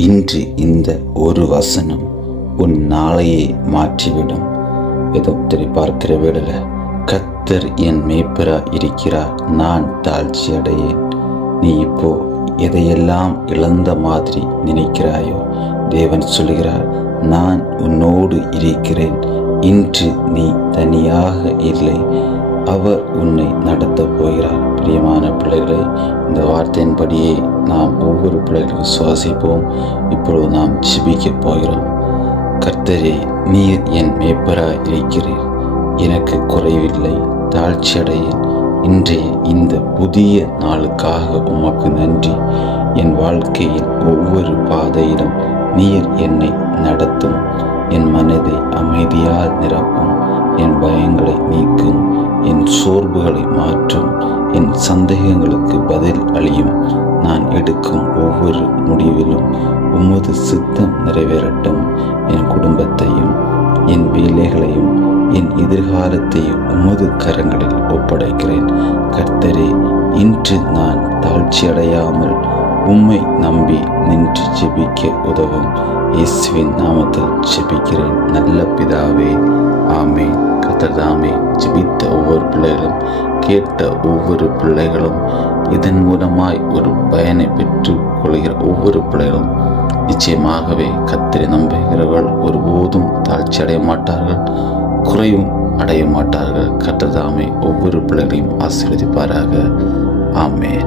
இன்று இந்த ஒரு வசனம் உன் நாளையை மாற்றிவிடும். வேதத்தை பார்க்கிற வேளையில கர்த்தர் என் மேய்ப்பரா இருக்கிறார், நான் தாழ்ச்சி அடையேன். நீ இப்போ எதையெல்லாம் இழந்த மாதிரி நினைக்கிறாயோ, தேவன் சொல்கிறார், நான் உன்னோடு இருக்கிறேன். இன்று நீ தனியாக இல்லை, அவர் உன்னை நடத்த போகிறார். பிரியமான பிள்ளைகளை, இந்த வார்த்தையின்படியே நாம் ஒவ்வொரு பிள்ளைகளும் சுவாசிப்போம். இப்பொழுது நாம் ஜெபிக்க போகிறோம். கர்த்தரே, நீர் என் மேய்ப்பராய் இருக்கிறீர், எனக்கு குறைவில்லை, தாழ்ச்சியடையேன். இன்றைய இந்த புதிய நாளுக்காக உமக்கு நன்றி. என் வாழ்க்கையின் ஒவ்வொரு பாதையிலும் நீர் என்னை நடத்தும். என் மனதை அமைதியால் நிரப்பும், என் பயங்களை நீக்கும், என் சோர்வுகளை மாற்றும், என் சந்தேகங்களுக்கு பதில் அளியும். நான் எடுக்கும் ஒவ்வொரு முடிவிலும் உமது சித்தம் நிறைவேறட்டும். என் குடும்பத்தையும் என் வேலைகளையும் என் எதிர்காலத்தையும் உமது கரங்களில் ஒப்படைக்கிறேன். கர்த்தரே, இன்று நான் தாழ்ச்சியடையாமல் உம்மை நம்பி நின்று ஜெபிக்க உதவும். இயேசுவின் நாமத்தில் ஜெபிக்கிறேன் நல்ல பிதாவே, ஆமென். கர்த்தர் தாமே ஜெபித்த ஒவ்வொரு பிள்ளைகளும், கேட்ட ஒவ்வொரு பிள்ளைகளும், இதன் மூலமாய் ஒரு பயனை பெற்று கொள்கிற ஒவ்வொரு பிள்ளைகளும் நிச்சயமாகவே கர்த்தரை நம்புகிறவர்கள் ஒருபோதும் தாழ்ச்சி அடைய மாட்டார்கள், குறைவும் அடைய மாட்டார்கள். கர்த்தர் தாமே ஒவ்வொரு பிள்ளைகளையும் ஆசீர்வதிப்பாராக. ஆமென்.